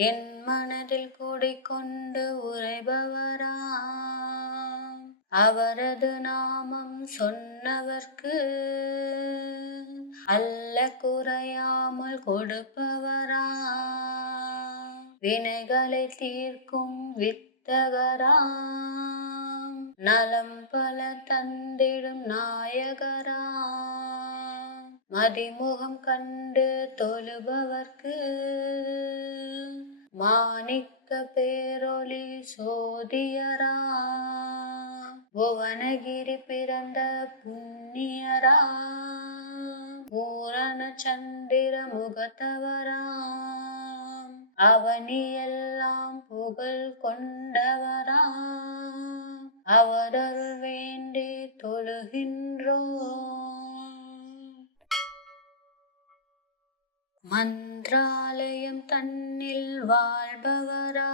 என் மனதில் குடிகொண்டு உறைபவரா அவரது நாமம் சொன்னவர்க்கு அல்ல குறையாமல் கொடுப்பவரா வினைகளை தீர்க்கும் வித்தகரா நலம் பல தந்திடும் நாயகரா மதிமுகம் கண்டு தொழுபவர்க்கு மாணிக்க பேரொளி சோதியரா புவனகிரி பிறந்த புண்ணியரா பூரண சந்திர முகத்தவரா அவனியெல்லாம் புகழ் கொண்டவரா அவரருள் வேண்டி தொழுகின்றோம். மன்றாலயம் தன்னில் வாழ்பவரா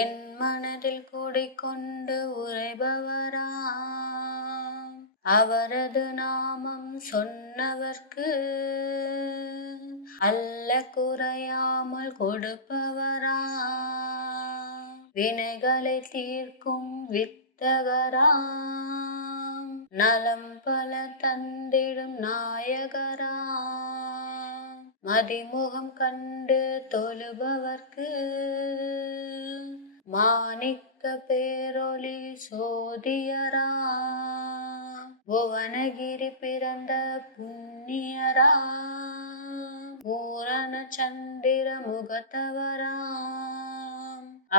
என் மனதில் குடிகொண்டு உறைபவரா அவரது நாமம் சொன்னவர்க்கு அல்ல குறையாமல் கொடுப்பவரா வினைகளை தீர்க்கும் வித்தகரா நலம் பல தந்திடும் நாயகரா மதிமுகம் கண்டு தொழுபவர்க்கு மாணிக்க பேரொளி சோதியரா புவனகிரி பிறந்த புண்ணியரா பூரண சந்திர முகத்தவரா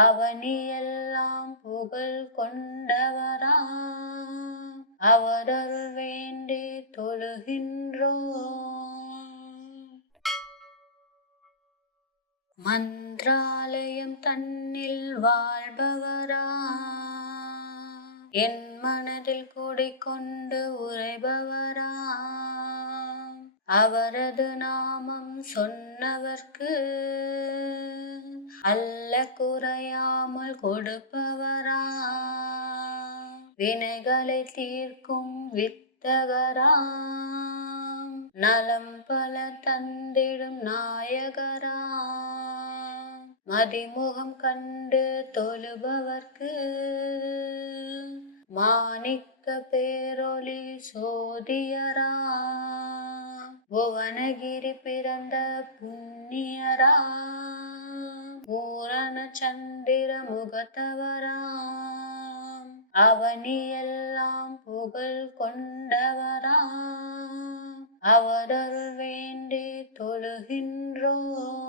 அவனியெல்லாம் புகழ் கொண்டவரா அவரருள் வேண்டி தொழுகின்றோம். மன்றாலயம் தன்னில் வாழ்பவரா என் மனதில் குடிகொண்டு உறைபவரா அவரது நாமம் சொன்னவர்க்கு அல்ல குறையாமல் கொடுப்பவரா வினைகளை தீர்க்கும் வித்தகரா நலம் பல தந்திடும் நாயகரா மதிமுகம் கண்டு தொழுபவர்க்கு மாணிக்க பேரொளி சோதியரா புவனகிரி பிறந்த புண்ணியரா பூரண சந்திர முகத்தவரா அவனியெல்லாம் புகழ் கொண்டவரா அவரருள் வேண்டி தொழுகின்றோம்.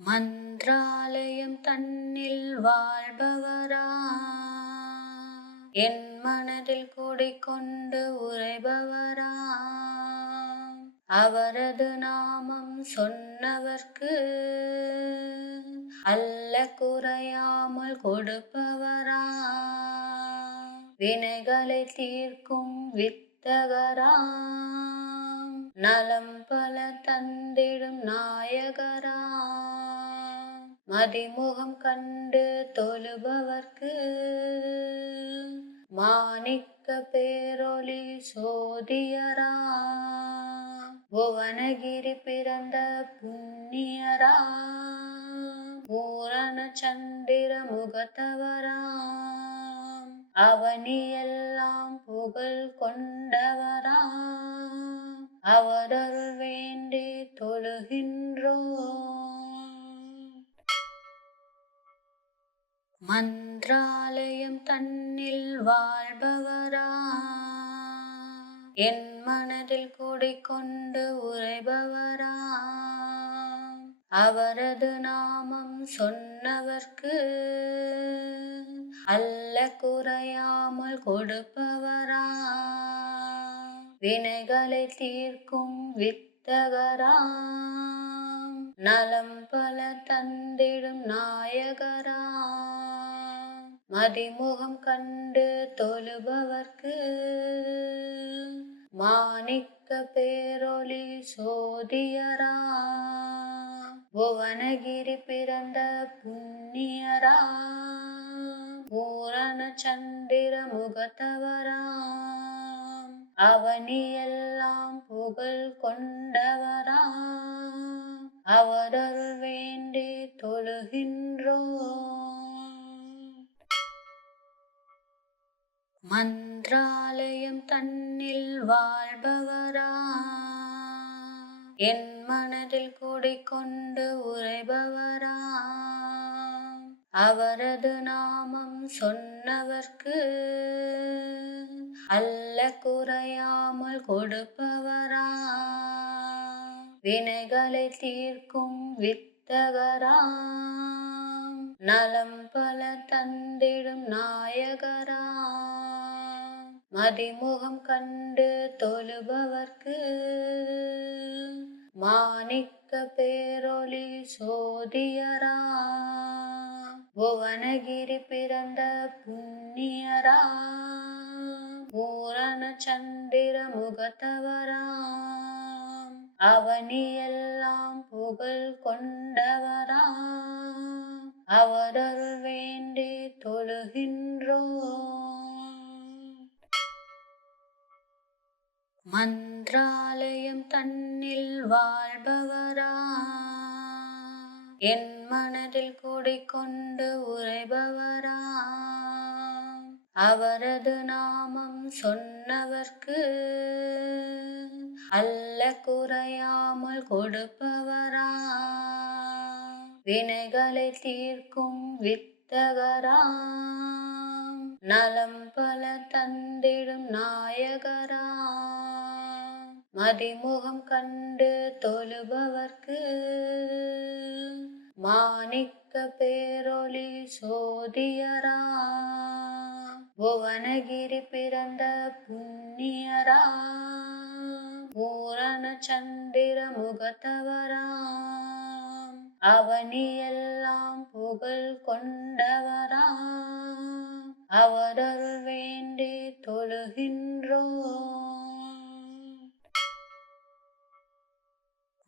மன்றாலயம் தன்னில் வாழ்பவரா என் மனதில் குடிகொண்டு உறைபவரா அவரது நாமம் சொன்னவர்க்கு அல்ல குறையாமல் கொடுப்பவரா வினைகளை தீர்க்கும் வித்தகரா நலம் பல தந்திடும் நாயகரா மதிமுகம் கண்டு தொழுபவர்க்கு மாணிக்க பேரொளி சோதியரா புவனகிரி பிறந்த புண்ணியரா பூரண சந்திர முகத்தவரா அவனியெல்லாம் புகழ் கொண்டவரா அவரருள் வேண்டி தொழுகின்றோம். மன்றாலயம் தன்னில் வாழ்பவரா என் மனதில் குடிகொண்டு உறைபவரா அவரது நாமம் சொன்னவர்க்கு அல்ல குறையாமல் கொடுப்பவரா வினைகளை தீர்க்கும் வித்தகரா நலம் பல தந்திடும் நாயகரா மதிமுகம் கண்டு தொழுபவர்க்கு மாணிக்க பேரொளி சோதியரா புவனகிரி பிறந்த புண்ணியரா பூரண சந்திர முகத்தவரா அவனியெல்லாம் புகழ் கொண்டவரா அவரருள் வேண்டி தொழுகின்றோம். மன்றாலயம் தன்னில் வாழ்பவரா என் மனதில் குடிகொண்டு உறைபவரா அவரது நாமம் சொன்னவர்க்கு அல்ல குறையாமல் கொடுப்பவரா வினைகளை தீர்க்கும் வித்தகரா நலம் பல தந்திடும் நாயகரா மதிமுகம் கண்டு தொழுபவர்க்கு மாணிக்க பேரொளி சோதியரா புவனகிரி பிறந்த புண்ணியரா பூரண சந்திர முகத்தவரா அவனியெல்லாம் புகழ் கொண்டவரா அவரருள் வேண்டி தொழுகின்றோம். மன்றாலயம் தன்னில் வாழ்பவரா என் மனதில் குடிகொண்டு உறைபவரா அவரது நாமம் சொன்னவர்க்கு அல்ல குறையாமல் கொடுப்பவரா வினைகளை தீர்க்கும் வித்தகரா நலம் பல தந்திடும் நாயகரா மதிமுகம் கண்டு தொழுபவர்க்கு மாணிக்க பேரொளி சோதியரா புவனகிரி பிறந்த புண்ணியரா பூரண சந்திர முகத்தவரா அவனியெல்லாம் புகழ் கொண்டவரா அவரருள் வேண்டி தொழுகின்றோம்.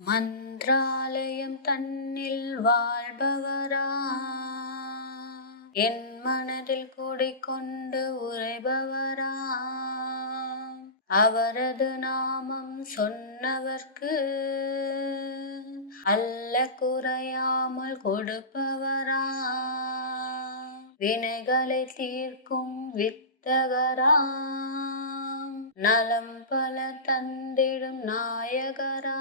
மன்றாலயம் தன்னில் வாழ்பவரா என் மனதில் குடிகொண்டு உறைபவரா அவரது நாமம் சொன்னவர்க்கு அல்ல குறையாமல் கொடுப்பவரா வினைகளை தீர்க்கும் வித்தகரா நலம் பல தந்திடும் நாயகரா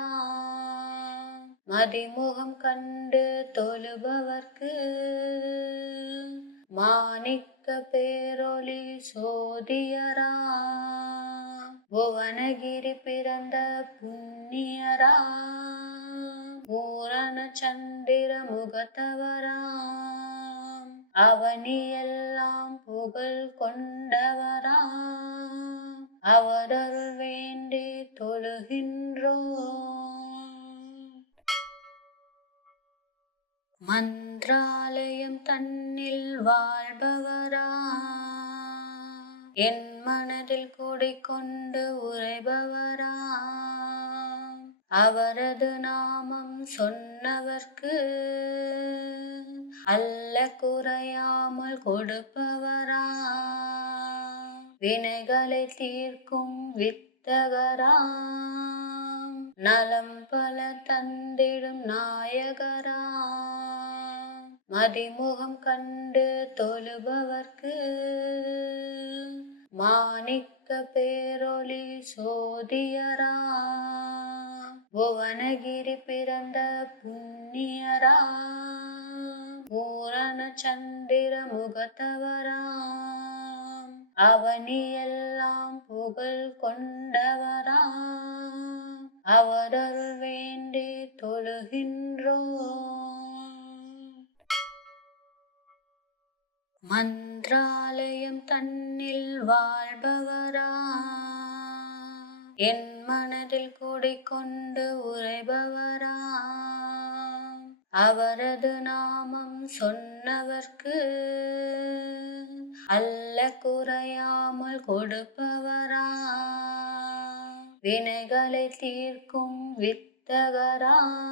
மதிமுகம் கண்டு தொழுபவர்க்கு மாணிக்க பேரொளி சோதியரா புவனகிரி பிறந்த புண்ணியரா பூரண சந்திர முகத்தவரா அவனியெல்லாம் புகழ் கொண்டவரா அவரருள் வேண்டி தொழுகின்றோம். மன்றாலயம் தன்னில் வாழ்பவரா என் மனதில் குடிகொண்டு உறைபவரா அவரது நாமம் சொன்னவர்க்கு அல்ல குறையாமல் கொடுப்பவரா வினைகளை தீர்க்கும் வித்தகரா நலம் பல தந்திடும் நாயகரா மதிமுகம் கண்டு தொழுபவர்க்கு மாணிக்க பேரொளி சோதியரா புவனகிரி பிறந்த புண்ணியரா பூரண சந்திர முகத்தவரா அவனியெல்லாம் புகழ் கொண்டவரா அவரருள் வேண்டி தொழுகின்றோம். மன்றாலயம் தன்னில் வாழ்பவரா என் மனதில் குடிகொண்டு உறைபவரா அவரது நாமம் சொன்னவர்க்கு அல்ல குறையாமல் கொடுப்பவராம் வினைகளை தீர்க்கும் வித்தகராம்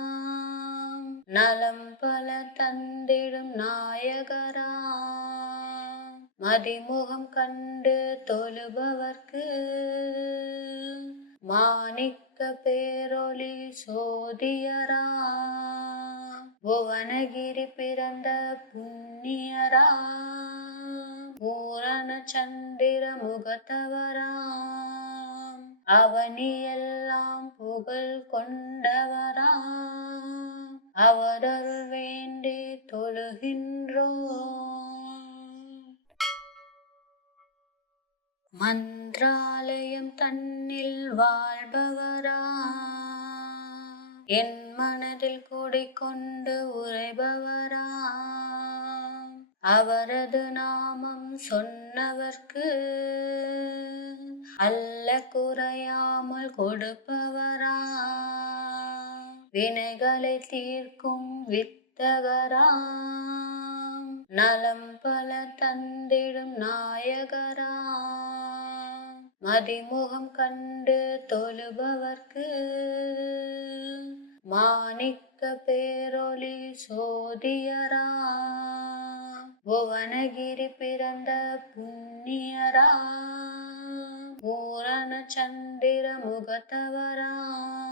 நலம் பல தந்திடும் நாயகராம் மதிமுகம் கண்டு தொழுபவர்க்கு மாணிக்க பேரொளி சோதியராம் புவனகிரி பிறந்த புண்ணியராம் பூரண சந்திர முகத்தவராம் அவனியெல்லாம் புகழ் கொண்டவராம் அவரருள் வேண்டி தொழுகின்றோம். மன்றாலயம் தன்னில் வாழ்பவராம் என் மனதில் குடிகொண்டு உரைபவராம் அவரது நாமம் சொன்னவர்க்கு அல்ல குறையாமல் கொடுப்பவராம் வினைகளை தீர்க்கும் வித்தகராம் நலம் பல தந்திடும் நாயகராம் மதிமுகம் கண்டு தொழுபவர்க்கு மாணிக்க பேரொளி சோதியராம் புவனகிரி பிறந்த புண்ணியராம் பூரண சந்திர முகத்தவராம்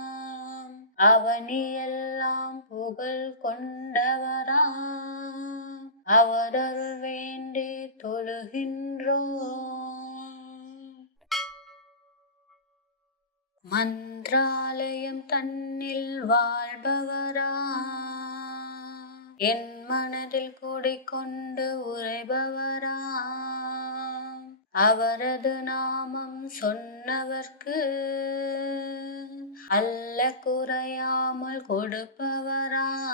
அவனியெல்லாம் புகழ் கொண்டவராம் அவரருள் வேண்டி தொழுகின்றோம். மன்றாலயம் தன்னில் வாழ்பவராம் என் மனதில் குடிகொண்டு உரைபவராம் அவரது நாமம் சொன்னவர்க்கு அல்ல குறையாமல் கொடுப்பவராம்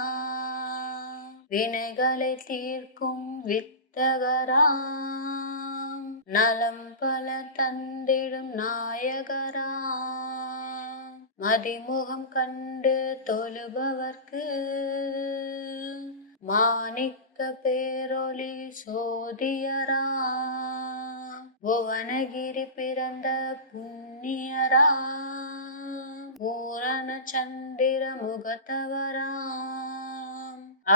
வினைகளை தீர்க்கும் வித்தகராம் நலம் பல தந்திடும் நாயகராம் மதிமுகம் கண்டு தொழுபவர்க்கு மாணிக்க பேரொளி சோதியராம் புவனகிரி பிறந்த புண்ணியராம் பூரண சந்திர முகத்தவராம்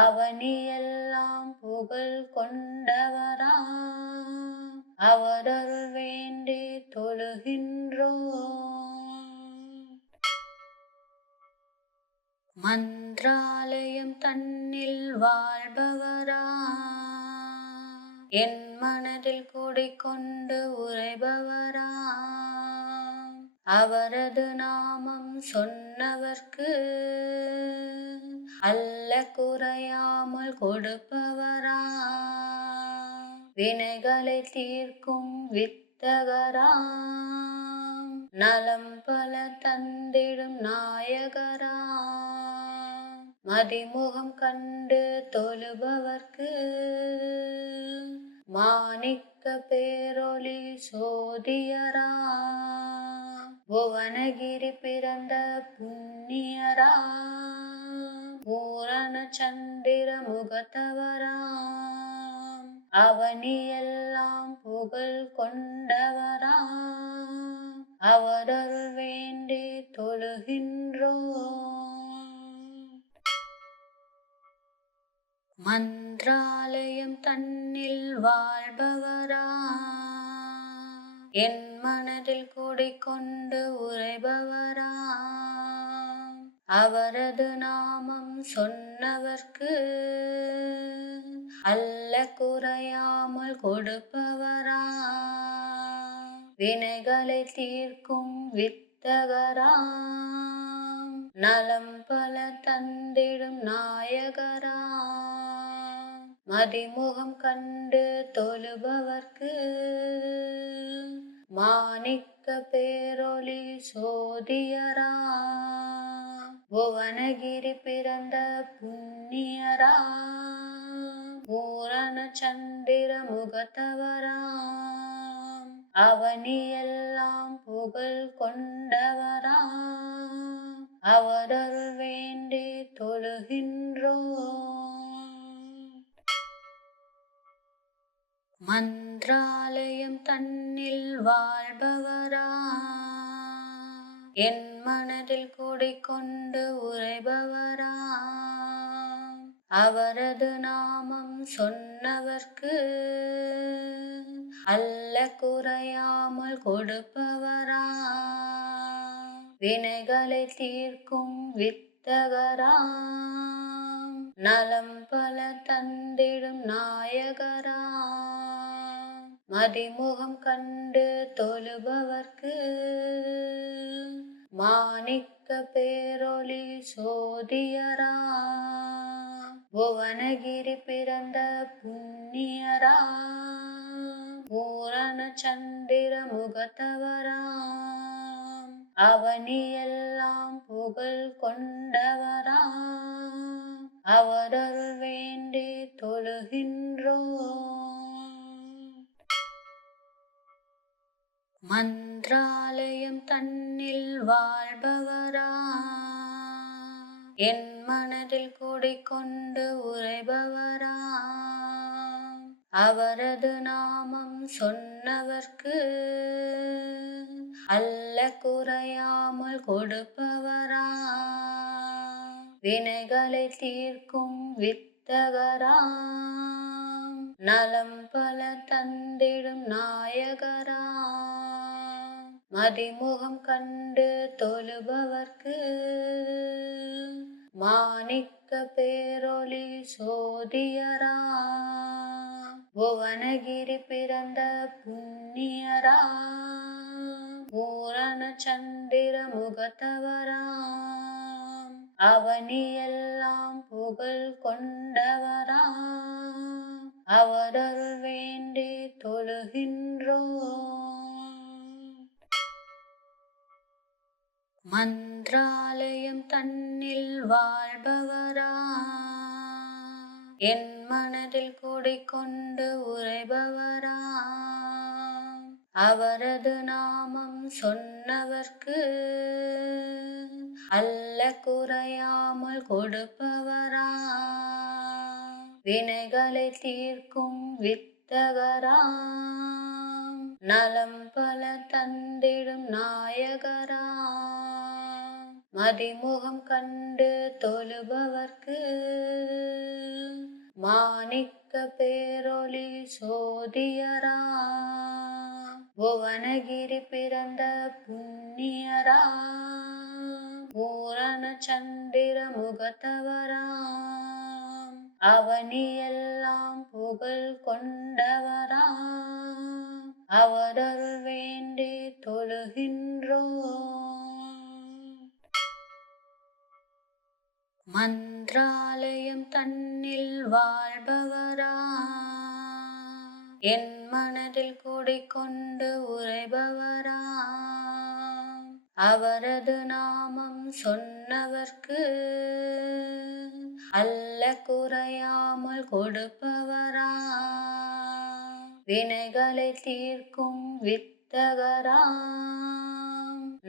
அவனியெல்லாம் புகழ் கொண்டவராம் அவரருள் வேண்டி தொழுகின்றோம். மன்றாலயம் தன்னில் வாழ்பவராம் என் மனதில் குடிகொண்டு உரைபவராம் அவரது நாமம் சொன்னவர்க்கு அல்ல குறையாமல் கொடுப்பவராம் வினைகளை தீர்க்கும் வித்தகராம் நலம் பல தந்திடும் நாயகராம் மதிமுகம் கண்டு தொழுபவர்க்கு மாணிக்க பேரொளி சோதியராம் புவனகிரி பிறந்த புண்ணியராம் பூரண சந்திர முகத்தவராம் அவனியெல்லாம் புகழ் கொண்டவராம் அவரருள் வேண்டி தொழுகின்றோம். மன்றாலயம் தன்னில் வாழ்பவராம் என் மனதில் குடிகொண்டு உரைபவராம் அவரது நாமம் சொன்னவர்க்கு அல்ல குறையாமல் கொடுப்பவராம் வினைகளை தீர்க்கும் வித்தகராம் நலம் பல தந்திடும் நாயகராம் மதிமுகம் கண்டு தொழுபவர்க்கு மாணிக்க பேரொளி சோதியராம் புவனகிரி பிறந்த புண்ணியராம் பூரண சந்திர முகத்தவராம் அவனியெல்லாம் புகழ் கொண்டவராம் அவரருள் வேண்டி தொழுகின்றோம். மன்றாலயம் வாழ்பவரா என் மனதில் குடிக்கொண்டு உறைபவரா அவரது நாமம் சொன்னவர்க்கு அல்ல குறையாமல் கொடுப்பவரா வினைகளை தீர்க்கும் வித்தகரா நலம் பல தந்திடும் நாயகரா மதிமுகம் கண்டு தொழுபவர்க்கு மாணிக்க பேரொளி சோதியரா புவனகிரி பிறந்த புண்ணியரா பூரண சந்திர முகத்தவரா அவனியெல்லாம் புகழ் கொண்டவரா அவரருள் வேண்டி தொழுகின்றோம். மந்திராலயம் தன்னில் வாழ்பவரா என் மனதில் குடிக்கொண்டு உறைபவரா அவரது நாமம் சொன்னவர்க்கு அல்ல குறையாமல் கொடுப்பவரா வினைகளை தீர்க்கும் வித்தகரா நலம் பல தந்திடும் நாயகரா மதிமுகம் கண்டு தொழுபவர்க்கு மாணிக்க பேரொளி சோதியரா புவனகிரி பிறந்த புண்ணியரா பூரண சந்திர முகத்தவரா அவனியெல்லாம் புகழ் கொண்டவரா அவரருள் வேண்டி தொழுகின்றோம். மந்திராலயம் தன்னில் வாழ்பவரா என் மனதில் குடிக்கொண்டு உறைபவரா அவரது நாமம் சொன்னவர்க்கு அல்ல குறையாமல் கொடுப்பவரா வினைகளை தீர்க்கும் வித்தகரா நலம் பல தந்திடும் நாயகரா மதிமுகம் கண்டு தொழுபவர்க்கு மாணிக்க பேரொளி சோதியரா புவனகிரி பிறந்த புண்ணியரா பூரண சந்திர முகத்தவரா அவனியெல்லாம் புகழ் கொண்டவரா அவரருள் வேண்டி தொழுகின்றோம். மந்திராலயம் தன்னில் வாழ்பவரா என் மனதில் குடிக்கொண்டு உறைபவரா அவரது நாமம் சொன்னவர்க்கு அல்ல குறையாமல் கொடுப்பவரா வினைகளை தீர்க்கும் வித்தகரா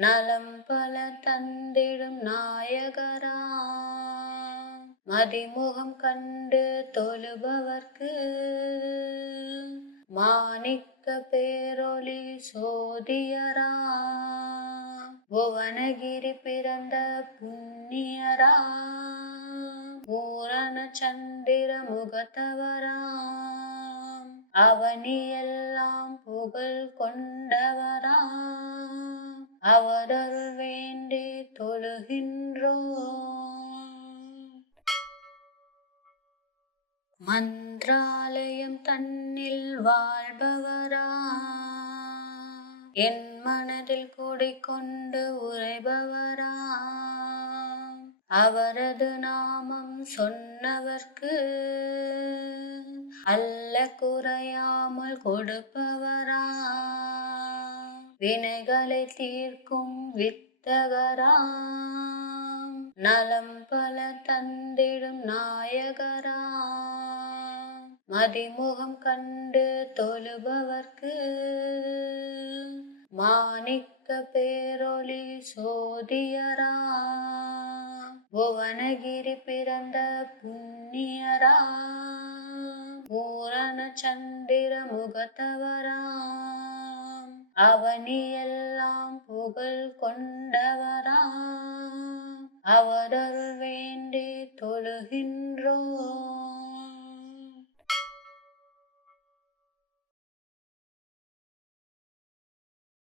நலம் பல தந்திடும் நாயகரா மதிமுகம் கண்டு தொழுபவர்க்கு மாணிக்க பேரொளி சோதியரா புவனகிரி பிறந்த புண்ணியரா பூரண சந்திர முகத்தவரா அவனியெல்லாம் புகழ் கொண்டவரா அவரருள் வேண்டி தொழுகின்றோம். மந்திராலயம் தன்னில் வாழ்பவரா என் மனதில் குடிக்கொண்டு உறைபவரா அவரது நாமம் சொன்னவர்க்கு அல்ல குறையாமல் கொடுப்பவரா வினைகளை தீர்க்கும் வித்தகரா நலம் பல தந்திடும் நாயகரா மதிமுகம் கண்டு தொழுபவர்க்கு மாணிக்க பேரொளி சோதியரா புவனகிரி பிறந்த புண்ணியரா பூரண சந்திர முகத்தவரா அவனியெல்லாம் புகழ் கொண்டவராம். அவரருள் வேண்டி தொழுகின்றோம்